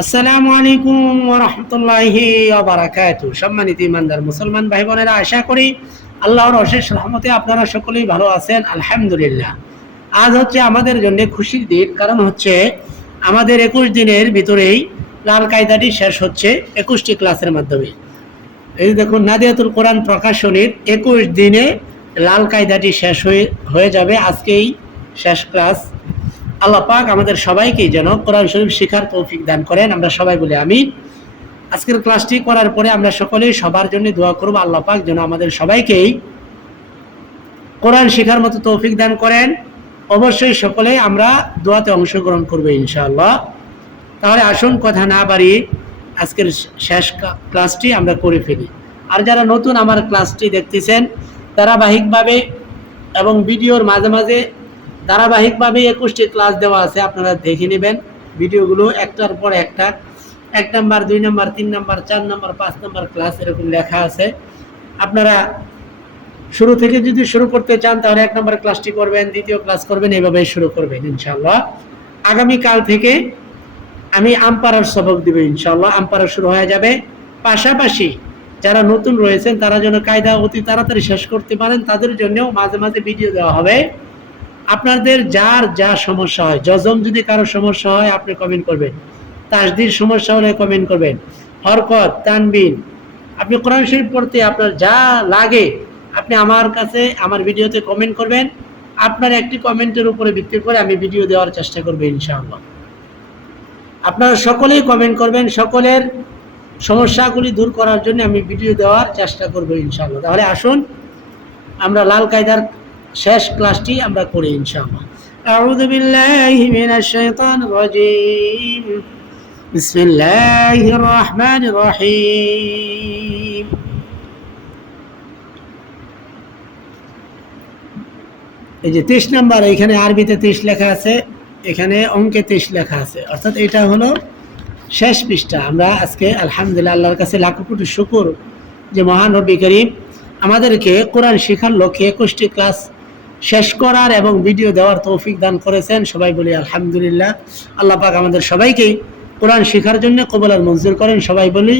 আসসালামু আলাইকুম ওরহমতুল্লাহি বারাকাতু। সম্মানিত ইমানদার মুসলমান ভাই বোনেরা আশা করি আল্লাহর অশেষ রহমতে আপনারা সকলেই ভালো আছেন, আলহামদুলিল্লাহ। আজ হচ্ছে আমাদের জন্য খুশির দিন, কারণ হচ্ছে আমাদের একুশ দিনের ভিতরেই লাল কায়দাটি শেষ হচ্ছে একুশটি ক্লাসের মাধ্যমে। এই দেখুন, নাদিয়াতুল কোরআন প্রকাশনীর একুশ দিনে লাল কায়দাটি শেষ হয়ে হয়ে যাবে। আজকেই শেষ ক্লাস আল্লাহ পাক আমাদের সবাইকেই যেন কোরআন শরীফ শিখার তৌফিক দান করেন। আমরা সবাই বলি আমি আজকের ক্লাসটি করার পরে আমরা সকলেই সবার জন্য দোয়া করব, আল্লাহ পাক যেন আমাদের সবাইকেই কোরআন শেখার মতো তৌফিক দান করেন। অবশ্যই সকলে আমরা দোয়াতে অংশগ্রহণ করব ইনশাআল্লাহ। তাহলে আসুন, কথা না বাড়িয়ে আজকের শেষ ক্লাসটি আমরা করে ফেলি। আর যারা নতুন আমার ক্লাসটি দেখতেছেন, ধারাবাহিকভাবে এবং ভিডিওর মাঝে মাঝে ধারাবাহিকভাবে একুশটি ক্লাস দেওয়া আছে, আপনারা দেখে নেবেন ভিডিওগুলো একটার পর একটা। এক নাম্বার, দুই নাম্বার, তিন নাম্বার, চার নাম্বার, পাঁচ নাম্বার ক্লাস এরকম লেখা আছে। আপনারা শুরু থেকে যদি শুরু করতে চান, তাহলে এক নম্বর ক্লাসটি করবেন, দ্বিতীয় ক্লাস করবেন এইভাবে শুরু করবেন ইনশাল্লাহ আগামীকাল থেকে আমি আম্পারার সবক দিব ইনশাল্লাহ আম্পারার শুরু হয়ে যাবে। পাশাপাশি যারা নতুন রয়েছেন, তারা যেন কায়দা অতি তাড়াতাড়ি শেষ করতে পারেন, তাদের জন্যও মাঝে মাঝে ভিডিও দেওয়া হবে। আপনাদের যার যা সমস্যা হয় যজম যদি কারও সমস্যা হয়, আপনি কমেন্ট করবেন। তাসদির সমস্যা হলে কমেন্ট করবেন। হরকত, তানবিন, আপনি কোরআন শরীফ পড়তে আপনার যা লাগে, আপনি আমার কাছে, আমার ভিডিওতে কমেন্ট করবেন। আপনার একটি কমেন্টের উপরে ভিত্তি করে আমি ভিডিও দেওয়ার চেষ্টা করব ইনশাআল্লাহ। আপনারা সকলেই কমেন্ট করবেন, সকলের সমস্যাগুলি দূর করার জন্য আমি ভিডিও দেওয়ার চেষ্টা করব ইনশাআল্লাহ। তাহলে আসুন, আমরা লাল কায়দার শেষ ক্লাসটি আমরা করি ইনশাআল্লাহ أعوذ بالله من الشيطان الرجيم بسم الله الرحمن الرحيم এই যে তেইশ নাম্বার এখানে আরবিতে তেইশ লেখা আছে এখানে অঙ্কে তেইশ লেখা আছে অর্থাৎ এটা হলো শেষ পৃষ্ঠা আমরা আজকে আলহামদুলিল্লাহ আল্লাহর কাছে লাখো কোটি শুকুর যে মহান রব্বি করিম আমাদেরকে কোরআন শেখার লক্ষ্যে একুশটি ক্লাস শেষ করার এবং ভিডিও দেওয়ার তৌফিক দান করেছেন সবাই বলি আলহামদুলিল্লাহ আল্লাহ পাক আমাদের সবাইকেই কোরআন শেখার জন্য কবল আর মঞ্জুর করেন সবাই বলি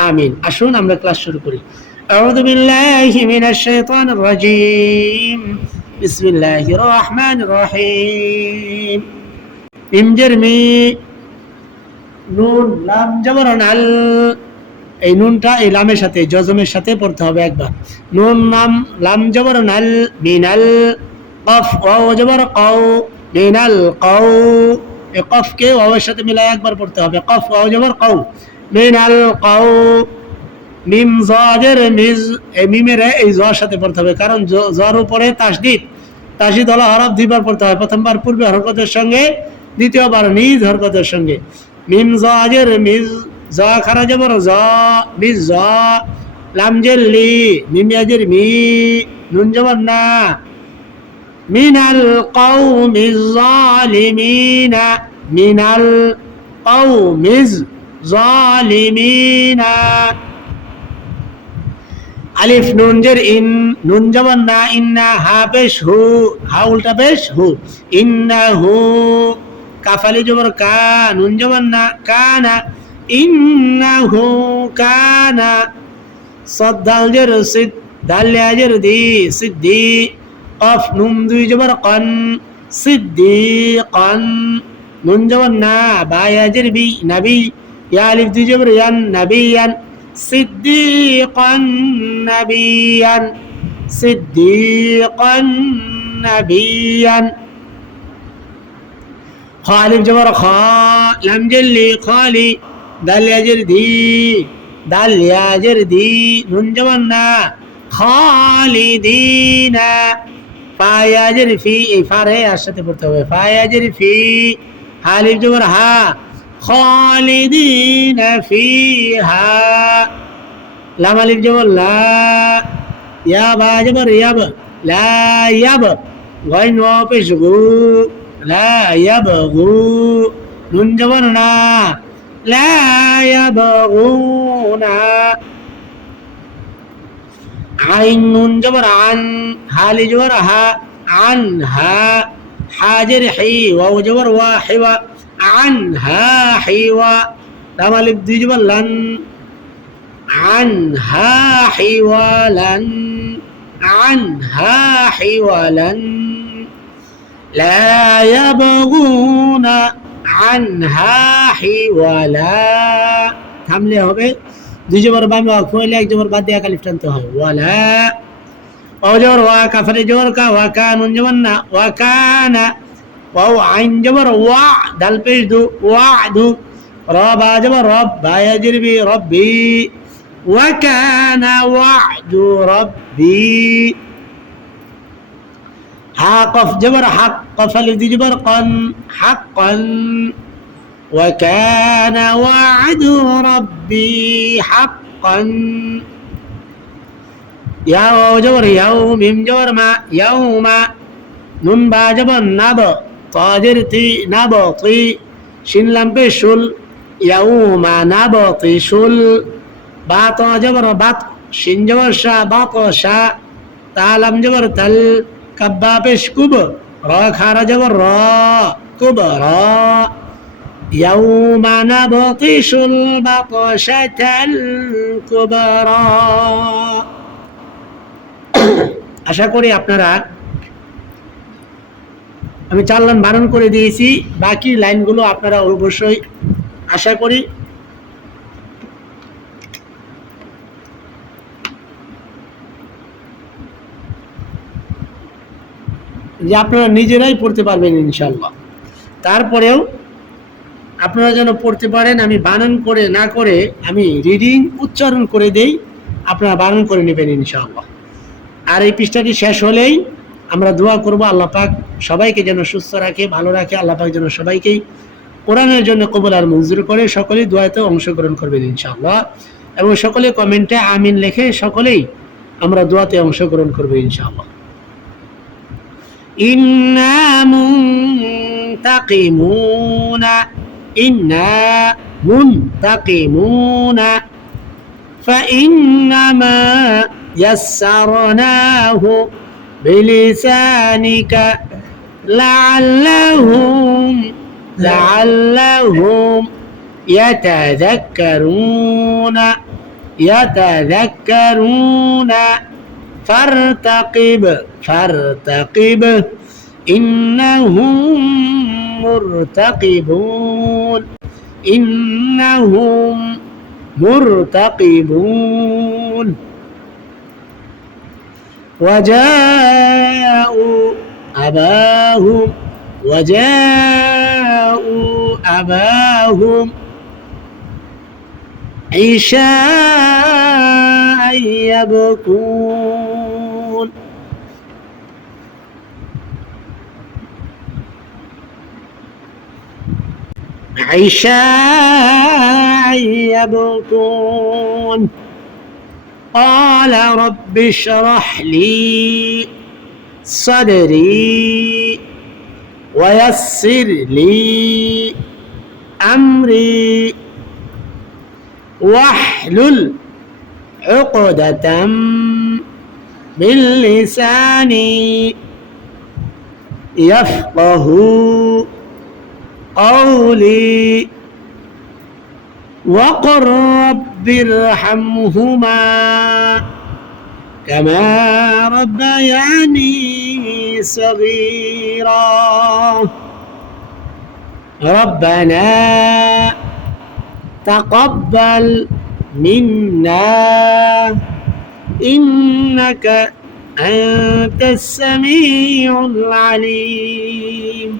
আমিন আসুন আমরা ক্লাস শুরু করি أعوذ بالله من الشيطان الرجيم بسم الله الرحمن الرحيم ইমজের মি নুন লাম জবরন আল এই নুনটা এই লামের সাথে জজমের সাথে পড়তে হবে একবার। নুন নাম, লাম জবর নাল বিনাল কফ, ওয়াও জবর কও বিনাল কও। এই কফকে ওয়াওয়ের সাথে মিলাই একবার পড়তে হবে। কফ, ওয়াও জবর কও বিনাল কও। মিম জের মিজ, এই মিমের এই জর সাথে পড়তে হবে, কারণ জর উপরে তাসদিদ। তাসদিদ হলো হরফ, দুইবার পড়তে হয় প্রথমবার পূর্বে হরকতের সঙ্গে, দ্বিতীয়বার নিজ হরকতের সঙ্গে। মিম জের মিজ জ খারা যাবর জ মিজ জ, লাম জের লি, মিম ইয়াজের মি, নুন যাবর না। মিনাল কওমিজ জালিমিনা মিনাল কওমিজ জালিমিনা আলিফ, নুন জের ইন, নুন জবর না, ইন্না হা পেশ হু, হা উল্টা পেশ হু। ইন্না হু কাফালি জবর কা, নুন জবর না কানা ইন্না innahu kana saddal jarsid dal jardi siddi qaf nun dui jabar qan siddiqan nun jabar na ba ya jarbi nabi ya alif dui jabar yan nabiyan siddiqan nabiyan siddiqan nabiyan خالد جبر خا لم جلي khali. Dalia জের ধি দালিয়া জের ধি নুন জবান না, খালিদিনা। ফায়াজের ফি, এই fur হে আর সাথে পড়তে হবে। ফায়াজের ফি, হালিফ জবর হা, খালিদিনা ফি হা। লাম আলিফ জবর লা ইয়াব আ জবর ইয়াব, লা ইয়াব। গাইন ওয়া গু, লা ইয়াব গু। নুন জবর না لا يبغون. عين نون جبر عن حال جبرها عنها حاجر حي وجبر جبر واحوا عنها حيوا تملك دي جبر لن عنها حوالا عنها حوالا لا يبغون. আনহা হিওয়ালা থামলে হবে। দুই জবর বামে অক্ষ এক জবর বাদ দিয়ে একালিফ টানতে হয়। ওয়ালা। অজর ওয়া কাফারে জোর কা, ওয়া কান উন জবর না, ওয়া কানা। ওয়াও আইন জবর ওয়া ডাল পেশ দু, ওয়া দু। রব আ জবর রব বায়া জিরবি রব্বি। ওয়া কানা ওয়া দু রব্বি। وكان وعد ربي حقف جبر حق فلذي جبر قن حقا وكان وعد ربي حقا يا جبر يوم جبر ما يوم نون با جبر نب طاجر تي نبطي شن لم بشل يوم نبطي شل বাত জবর বাত শিন জবর শা বাত শা তালাম জবর তাল কাব্বা পেশ কুব র খারা জবর র কুব র يوم نبطش البطشة الكبرى আশা করি আপনারা আমি চার লাইন বারণ করে দিয়েছি বাকি লাইনগুলো আপনারা অবশ্যই আশা করি যে আপনারা নিজেরাই পড়তে পারবেন ইনশাল্লাহ তারপরেও আপনারা যেন পড়তে পারেন, আমি বানান করে, না করে আমি রিডিং উচ্চারণ করে দেই, আপনারা বানান করে নেবেন ইনশাআল্লাহ। আর এই পৃষ্ঠাটি শেষ হলেই আমরা দোয়া করব, আল্লাহ পাক সবাইকে যেন সুস্থ রাখে, ভালো রাখে, আল্লাহ পাক যেন সবাইকেই কোরআনের জন্য কবুল আর মঞ্জুর করে, সকলেই দোয়াতে অংশগ্রহণ করবেন ইনশাআল্লাহ। এবং সকলে কমেন্টে আমিন লেখে সকলেই আমরা দোয়াতে অংশগ্রহণ করব ইনশাআল্লাহ। إنا منتقمون إنا منتقمون فإنما يسرناه بلسانك لعلهم لعلهم يتذكرون يتذكرون فارتقب فارتقب إنهم مرتقبون إنهم مرتقبون وجاءوا أباهم وجاءوا أباهم عشاء يبكون عشاء يبكون. قال رب اشرح لي صدري ويسر لي أمري واحلل عقدة من لساني يفقه قولي وقل رب ارحمهما كما ربياني صغيرا. ربنا تقبل منا إنك أنت السميع العليم.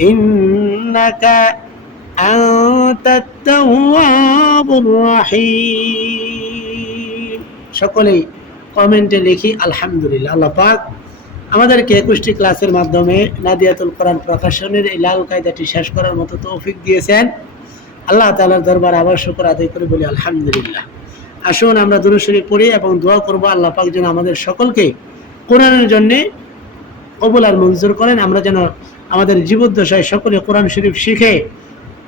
إنك أنت التواب الرحيم সকলেই কমেন্টে লিখি আলহামদুলিল্লাহ আল্লাহ পাক আমাদেরকে একুশটি ক্লাসের মাধ্যমে নাদিয়াতুল কোরআন প্রকাশনের এই লাল কায়দাটি শেষ করার মতো তৌফিক দিয়েছেন আল্লাহ তালার দরবার আবার শুকর আদায় করে বলি আলহামদুলিল্লাহ আসুন আমরা দুরুশরী পড়ি এবং দোয়া করবো আল্লাহ পাক যেন আমাদের সকলকে কোরআনের জন্যে কবুল আর মঞ্জুর করেন আমরা যেন আমাদের জীবদ্দশায় সকলে কোরআন শরীফ শিখে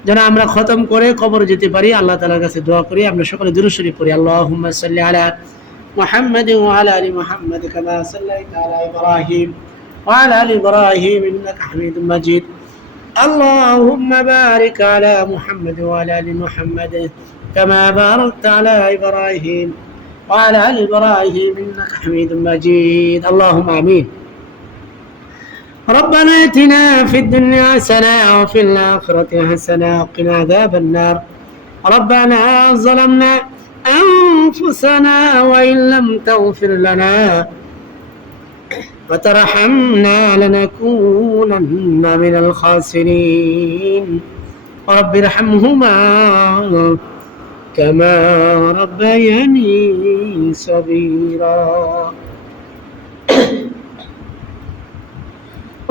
যেন আমরা খতম করে কবর যেতে পারি আল্লাহ তালার কাছে দোয়া করি আমরা সকলে দুরুশরী পড়ি আল্লাহ সাল্লি আলা محمد وعلى ال محمد كما صليت على ابراهيم وعلى ال ابراهيم انك حميد مجيد اللهم بارك على محمد وعلى ال محمد كما باركت على ابراهيم وعلى ال ابراهيم انك حميد مجيد اللهم امين ربنا آتنا في الدنيا حسنة وفي الآخرة حسنة وقنا عذاب النار. ربنا ظلمنا أنفسنا وإن لم تغفر لنا وترحمنا لنكونن من الخاسرين. رب ارحمهما كما ربياني صغيرا.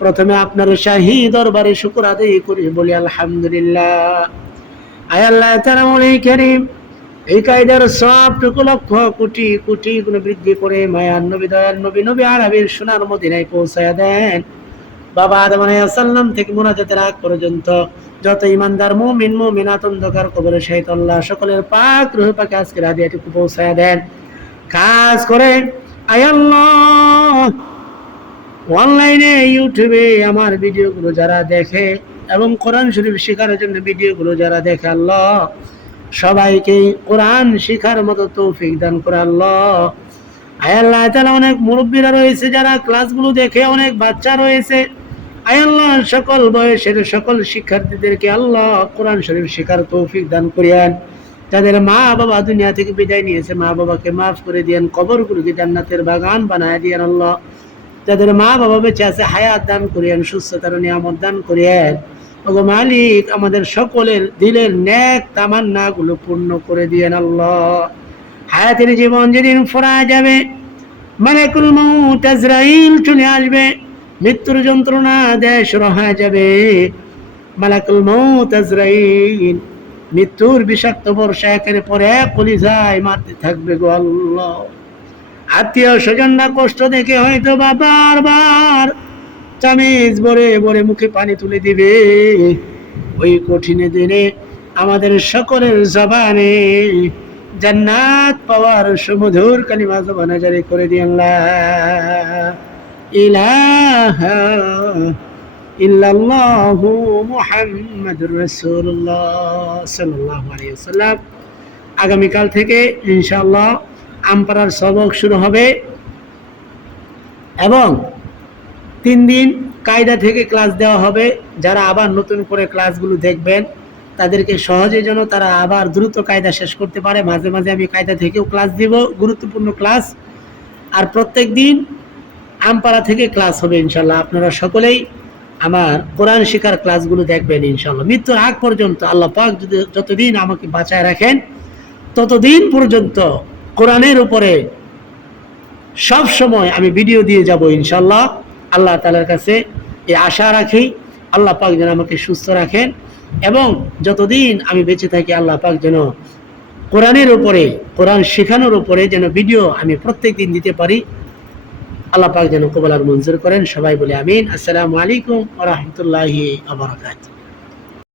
প্রথমে আপনার শাহী দরবারে শুকুর আদায় করি, বলি আলহামদুলিল্লাহ। আয় আল্লাহ তাআলা করিম, এই কায়দার সবটুকু লক্ষ কোটি কোটি গুণ বৃদ্ধি করে মায়ার নবী দয়াল নবী নবী আরবির সোনার মদিনায় পৌঁছায় দেন। বাবা আদম আলাইসাল্লাম থেকে মোনাজাতের আগ পর্যন্ত যত ইমানদার, মুমিন, মুমিনাত, অন্ধকার কবরের সহিত আল্লাহ, সকলের পাক রুহ পাকে আজকের আদিয়াটুকু পৌঁছায় দেন। কাজ করে, আয় আল্লাহ অনলাইনে, ইউটিউবে আমার ভিডিওগুলো যারা দেখে এবং কোরআন শরীফ শেখার জন্য ভিডিওগুলো যারা দেখে, আল্লাহ সবাইকে কোরআন শিখার মতো তৌফিক দান করে, আল্লাহ। আয় আল্লাহ অনেক মুরব্বীরা রয়েছে যারা ক্লাসগুলো দেখে অনেক বাচ্চা রয়েছে। আয় আল্লাহ, সকল বয়সের সকল শিক্ষার্থীদেরকে আল্লাহ কোরআন শরীফ শেখার তৌফিক দান করিয়ান। যাদের মা বাবা দুনিয়া থেকে বিদায় নিয়েছে, মা বাবাকে মাফ করে দিয়েন, কবরগুলোকে জান্নাতের বাগান বানায় দিয়েন, আল্লাহ। যাদের মা বাবা বেঁচে আছে, হায়াত দান করিয়েন সুস্থতার নিয়ামত দান করিয়েন ওগো মালিক, আমাদের সকলের দিলের ন্যাক তামান্না গুলো পূর্ণ করে দিয়েন আল্লাহ। হায়াতের জীবন যেদিন ফোরা যাবে মউত আজরাইল চলে আসবে, মৃত্যুর যন্ত্রণা দেশ রহা যাবে। মালাকুল মউত আজরাইল, মৃত্যুর বিষাক্ত বর্ষা একের পরে কলিজায় মারতে থাকবে গো আল্লাহ। আত্মীয় স্বজনরা কষ্ট দেখে হয়তো বা বারবার চামিজ ভরে ভরে মুখে পানি তুলে দিবে। ওই কঠিন দিনে আমাদের সকলের জবানে জান্নাত পাওয়ার সুমধুর কালিমা জবানা জারি করে দিয়ে আল্লাহ। ইলাহা ইল্লাল্লাহু মুহাম্মাদুর রাসূলুল্লাহ সাল্লাল্লাহু আলাইহি ওয়াসাল্লাম। আগামীকাল থেকে ইনশাআল্লাহ আমপাড়ার সবক শুরু হবে এবং তিন দিন কায়দা থেকে ক্লাস দেওয়া হবে। যারা আবার নতুন করে ক্লাসগুলো দেখবেন, তাদেরকে সহজে যেন তারা আবার দ্রুত কায়দা শেষ করতে পারে। মাঝে মাঝে আমি কায়দা থেকেও ক্লাস দিব, গুরুত্বপূর্ণ ক্লাস। আর প্রত্যেক দিন আমপাড়া থেকে ক্লাস হবে ইনশাল্লাহ। আপনারা সকলেই আমার কোরআন শিকার ক্লাসগুলো দেখবেন ইনশাল্লাহ। মৃত্যুর আগ পর্যন্ত আল্লাহ পাক যদি যতদিন আমাকে বাঁচায় রাখেন, ততদিন পর্যন্ত কোরআনের উপরে সব সময় আমি ভিডিও দিয়ে যাব ইনশাল্লাহ আল্লাহ তালার কাছে এই আশা রাখি, আল্লাহ পাক যেন আমাকে সুস্থ রাখেন এবং যতদিন আমি বেঁচে থাকি, আল্লাহ পাক যেন কোরআনের উপরে, কোরআন শেখানোর উপরে যেন ভিডিও আমি প্রত্যেক দিন দিতে পারি, আল্লাহ পাক যেন কবলার মঞ্জুর করেন। সবাই বলে আমিন। আসসালামু আলাইকুম রহমতুল্লাহি আবরকাত